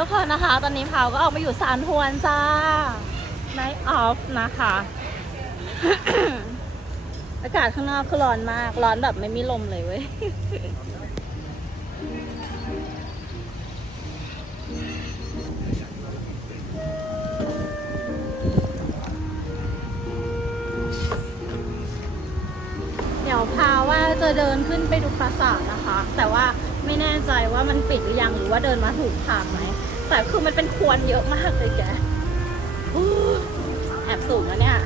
ทุกคนนะคะ ตอนนี้เผาก็ออกมาอยู่สารทวนจ้า Night off นะคะ อากาศข้างนอกคือร้อนมาก ร้อนแบบไม่มีลมเลยเว้ยเดี๋ยวพาว่าจะเดินขึ้นไปดูปราสาทนะคะ แต่ว่า ไม่แน่ใจว่ามันปิดหรือยังหรือว่าเดินมาถูกทางไหม แต่คือมันเป็นควรเยอะมากเลยแกแอบสูงแล้วเนี่ย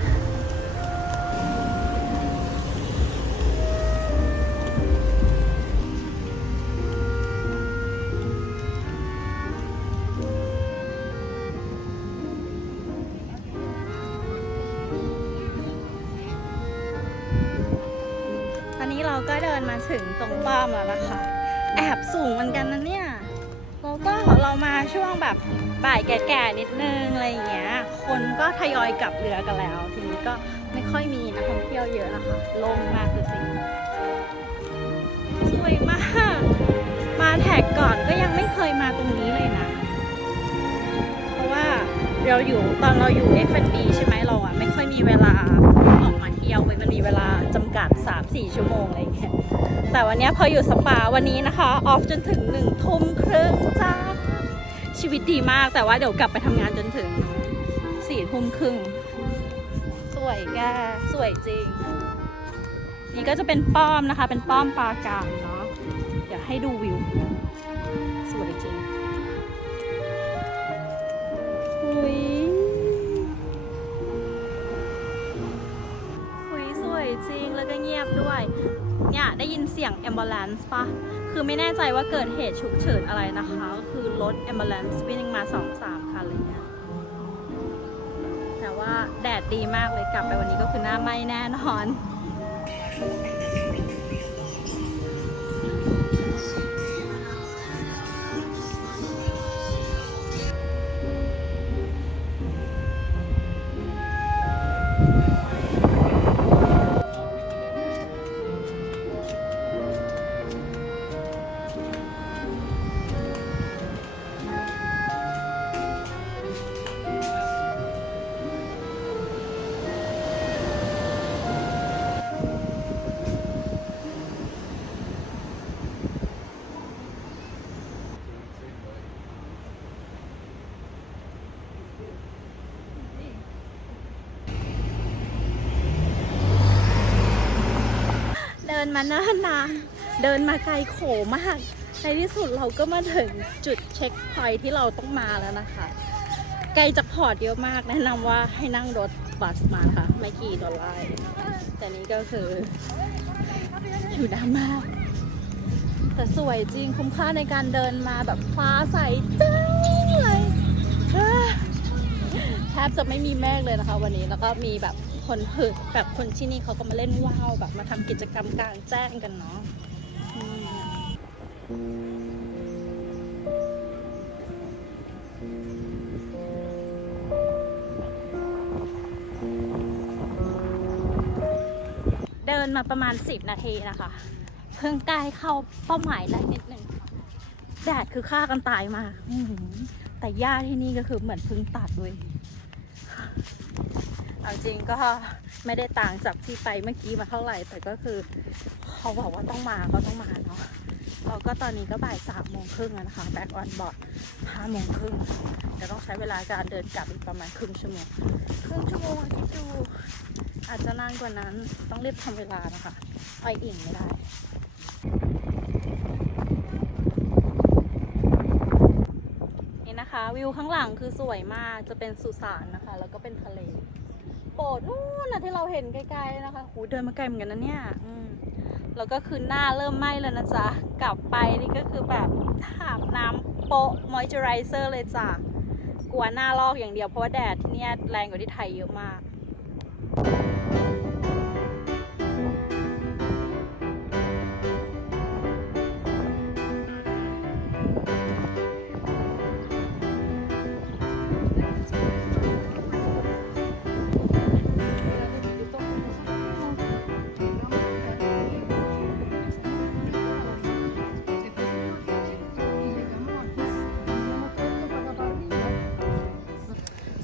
ตอนนี้เราก็เดินมาถึงตรงป้อมแล้วนะคะ แอบสูงเหมือนกันนะเนี่ยแล้วก็เรามาช่วงแบบบ่ายแก่ๆนิดนึงอะไรอย่างเงี้ย คนก็ทยอยกลับเรือกันแล้ว ทีนี้ก็ไม่ค่อยมีนักท่องเที่ยวเยอะนะคะโล่งมากคือสิสวยมาก มาแท็กก่อนก็ยังไม่เคยมาตรงนี้เลยนะ เราอยู่ตอนเราอยู่ F&B ใช่ไหมเราอะไม่ค่อยมีเวลาออกมาเที่ยวเว้ยมันมีเวลาจำกัด 3-4 ชั่วโมงอะไรอย่างเงี้ยแต่วันเนี้ยพออยู่สปาวันนี้นะคะออฟจนถึงหนึ่งทุ่มครึ่งจ้าชีวิตดีมากแต่ว่าเดี๋ยวกลับไปทำงานจนถึงสี่ทุ่มครึ่งสวยแกสวยจริง นี่ก็จะเป็นป้อมนะคะ เป็นป้อมปราการเนาะเดี๋ยวให้ดูวิว สวยจริง อุ้ยอุ้ยสวยจริงแล้วก็เงียบด้วย เนี่ยได้ยินเสียง ambulance ปะคือไม่แน่ใจว่าเกิดเหตุฉุกเฉินอะไรนะคะ ก็คือรถ ambulance วิ่งมาสองสามคันอะไรเงี้ย แต่ว่าแดดดีมากเลยกลับไปวันนี้ก็คือหน้าไหม้แน่นอน ดินมาเนิ่นนานเดินมาไกลโขมาก ในที่สุดเราก็มาถึงจุดเช็คพอยที่เราต้องมาแล้วนะคะ ไกลจากพอร์ตเยอะมากแนะนำว่าให้นั่งรถบัสมาค่ะ ไม่กี่ดอลลาร์แต่นี้ก็คืออยู่นานมาก แต่สวยจริงคุ้มค่าในการเดินมาแบบฟ้าใสจังเลยแทบจะไม่มีเมฆเลยนะคะวันนี้แล้วก็มีแบบ คนผึดแบบคนที่นี่เขาก็มาเล่นว่าวแบบมาทำกิจกรรมกลางแจ้งกันเนาะเดินมาประมาณ 10 นาทีนะคะ เพิ่งใกล้เข้าเป้าหมายได้นิดนึงแดดคือฆ่ากันตายมาแต่หญ้าที่นี่ก็คือเหมือนเพิ่งตัดเว้ย เอาจริงก็ไม่ได้ต่างจากที่ไปเมื่อกี้มาเท่าไหร่ แต่ก็คือเขาบอกว่าต้องมาก็ต้องมาเนาะเราก็ตอนนี้ก็บ่ายสามโมงครึ่งแล้วนะคะแบ็กออนบอร์ดห้าโมงครึ่งจะต้องใช้เวลาการเดินกลับอีกประมาณครึ่งชั่วโมงครึ่งชั่วโมงคิดดูอาจจะนานกว่านั้นต้องรีบทำเวลานะคะไปอิ่งไม่ได้นี่นะคะ วิวข้างหลังคือสวยมากจะเป็นสุสานนะคะ แล้วก็เป็นทะเล โปรดนู่นนะที่เราเห็นไกลๆนะคะหูเดินมาไกลเหมือนกันนะเนี่ยอืมแล้วก็คือหน้าเริ่มไหม้แล้วนะจ๊ะ กลับไปนี่ก็คือแบบถาบน้ำโปะมอยเจอไรเซอร์เลยจ้ะ กลัวหน้าลอกอย่างเดียวเพราะว่าแดดที่เนี่ยแรงกว่าที่ไทยเยอะมาก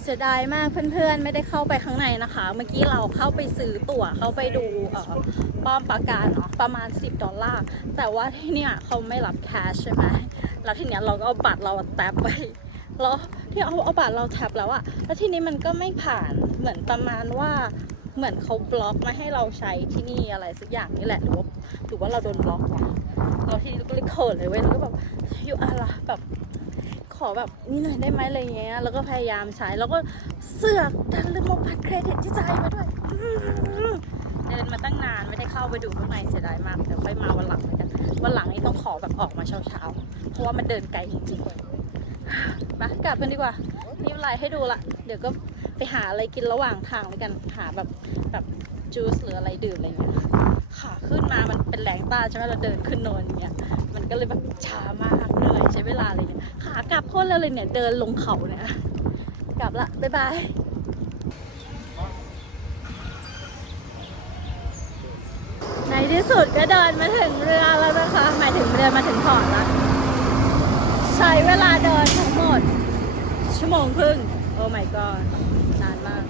เสียดายมากเพื่อนๆ ไม่ได้เข้าไปข้างในนะคะ เมื่อกี้เราเข้าไปซื้อตั๋วเข้าไปดูเอ่อป้อมปราการเนาะประมาณ 10 ดอลลาร์ แต่ว่าที่เนี่ยเขาไม่รับแคชใช่ไหมแล้วทีเนี้ยเราก็เอาบัตรเราแท็บไปแล้วที่เอาเอาบัตรเราแท็บแล้วอะแล้วทีนี้มันก็ไม่ผ่านเหมือนประมาณว่าเหมือนเขาบล็อกไม่ให้เราใช้ที่นี่อะไรสักอย่างนี่แหละหรือว่าหรือว่าเราโดนบล็อกวะเราทีนี้ก็เลยเขินเลยเว้ยแล้วก็แบบอยู่อะไรแบบ ขอแบบนี่หน่อยได้ไหมอะไรเงี้ย แล้วก็พยายามใช้แล้วก็เสือกดันลืมเอาบัตรเครดิตที่จ่ายมาด้วยเดินมาตั้งนานไม่ได้เข้าไปดูข้างในเสียดายมากเดี๋ยวค่อยมาวันหลังแล้วกันวันหลังนี้ต้องขอแบบออกมาเช้าๆเพราะว่ามันเดินไกลจริงๆมากลับกันดีกว่ามีอะไรให้ดูละเดี๋ยวก็ไปหาอะไรกินระหว่างทางแล้วกันหาแบบแบบจูสหรืออะไรดื่มอะไรเงี้ยขาขึ้นมามันเป็นแรงต้านใช่ไหมเราเดินขึ้นโนนอย่างเงี้ย ก็เลยแบบช้ามากเหนื่อยใช้เวลาอะไรเงี้ยขากลับโคตรเร็วเลยเนี่ยเดินลงเขาเนี่ยกลับละบ๊ายบายในที่สุดก็เดินมาถึงเรือแล้วนะคะหมายถึงเดินมาถึงพอร์ตล้วใช้เวลาเดินทั้งหมด ชั่วโมงครึ่ง โอ้ my god นานมาก